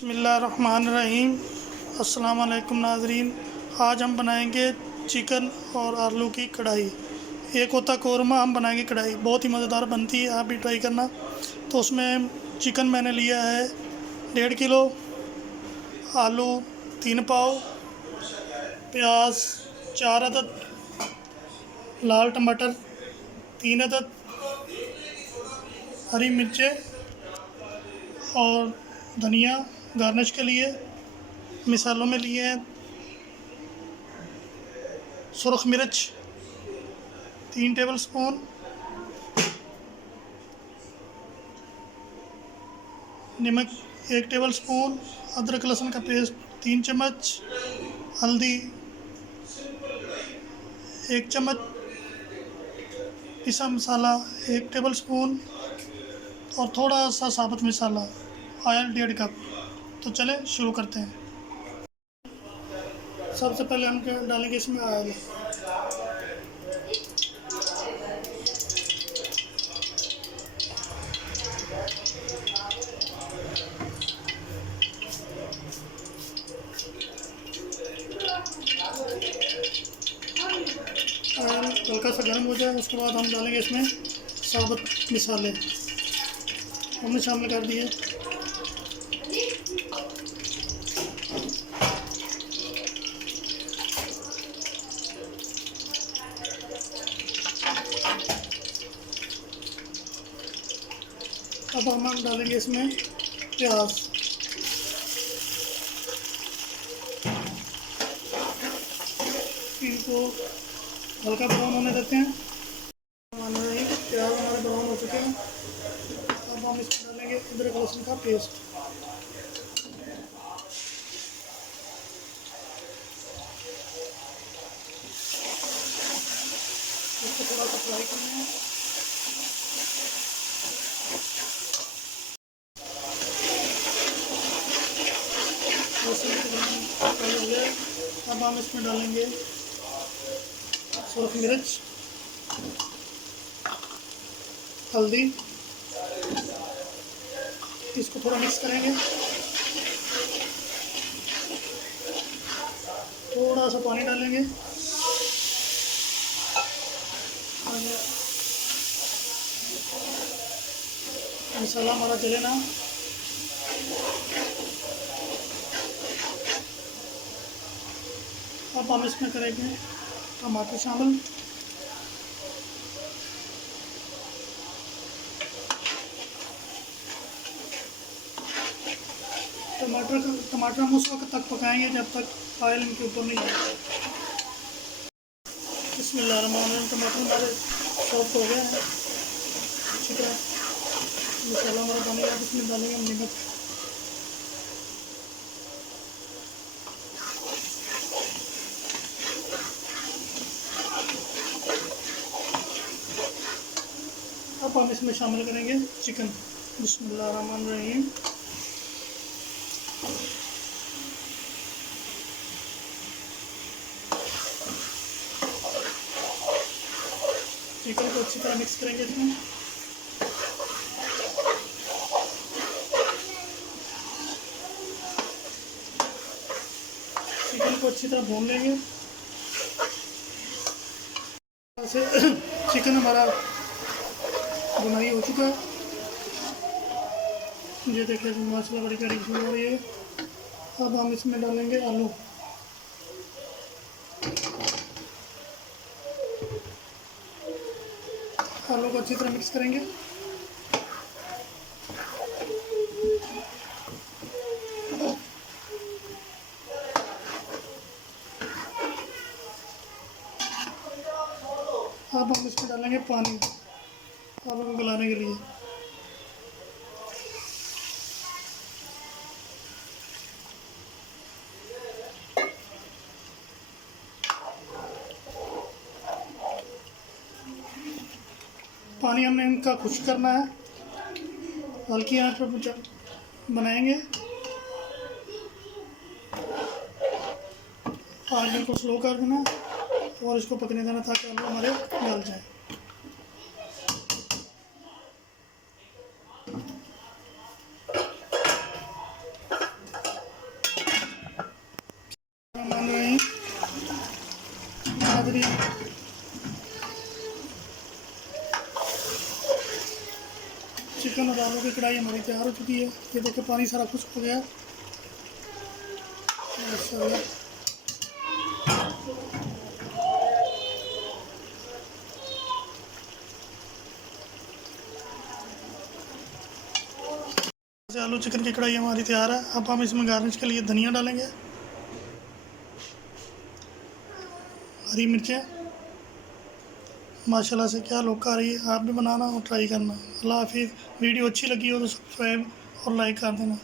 बिस्मिल्लाहिर्रहमानिर्रहीम। अस्सलाम वालेकुम नाज़रीन। आज हम बनाएंगे चिकन और आलू की कढ़ाई। एक होता कौरमा, हम बनाएंगे कढ़ाई, बहुत ही मज़ेदार बनती है, आप भी ट्राई करना। तो उसमें चिकन मैंने लिया है 1.5 किलो, आलू 3 पाव, प्याज 4 अदद, लाल टमाटर 3 अदद, हरी मिर्चें और धनिया गार्निश के लिए। मिसालों में लिए हैं सुरख मिर्च 3 टेबल स्पून, नमक 1 टेबल स्पून, अदरक लहसुन का पेस्ट 3 चम्मच, हल्दी 1 चम्मच, पिसा मसाला 1 टेबल स्पून और थोड़ा सा साबुत मसाला, ऑयल 1.5 कप। तो चले शुरू करते हैं। सबसे पहले हम डालेंगे इसमें ऑयल। ऑयल हल्का सा गर्म हो जाए, उसके बाद हम डालेंगे इसमें साबुत मसाले, हमने शामिल कर दिए। अब हम डालेंगे इसमें प्याज। इनको हल्का ब्राउन होने देते हैं। प्याज हमारे ब्राउन हो चुके हैं। अब हम इसमें डालेंगे अदरक लहसुन का पेस्ट। इसको थोड़ा सा फ्राई करना है। हो गया। अब हम इसमें डालेंगे सुरख मिर्च, हल्दी, इसको थोड़ा मिक्स करेंगे। थोड़ा सा पानी डालेंगे। मसाला हमारा जले ना। अब हम इसमें करेंगे टमाटर शामिल। टमाटर हम उस वक्त तक पकाएंगे जब तक ऑयल इनके ऊपर नहीं जाए। बिस्मिल्लाहिर्रहमानिर्रहीम। टमाटर हमारे सॉफ्ट हो गए हैं अच्छी तरह। मसाला हमारा बन गया। इसमें डालेंगे हम नमक। अब हम इसमें शामिल करेंगे चिकन। बिस्मिल्लाहिर्रहमानिर्रहीम। चिकन को अच्छी तरह मिक्स करेंगे इसमें। चिकन को अच्छी तरह भून लेंगे। ऐसे चिकन हमारा बुनाई हो चुका है। ये देखिए मसाला बड़ी प्यारी खुशबू हो रही है। अब हम इसमें डालेंगे आलू। आलू को अच्छी तरह मिक्स करेंगे। अब हम इसमें डालेंगे पानी आलू को गलाने के लिए। पानी हमने इनका खुश्क करना है। हल्की आंच पर बनाएंगे। आग को स्लो कर देना और इसको पकने देना ताकि आलू हमारे गल जाए। चिकन और आलू की कढ़ाई हमारी तैयार हो चुकी है। ये देखिए पानी सारा खुश्क हो गया है। माशाल्लाह। आलू चिकन की कढ़ाई हमारी तैयार है। अब हम इसमें गार्निश के लिए धनिया डालेंगे, हरी मिर्चें। माशाल्लाह से क्या लुक आ रही है। आप भी बनाना और ट्राई करना। अल्लाह हाफिज़। वीडियो अच्छी लगी हो तो सब्सक्राइब और लाइक कर देना।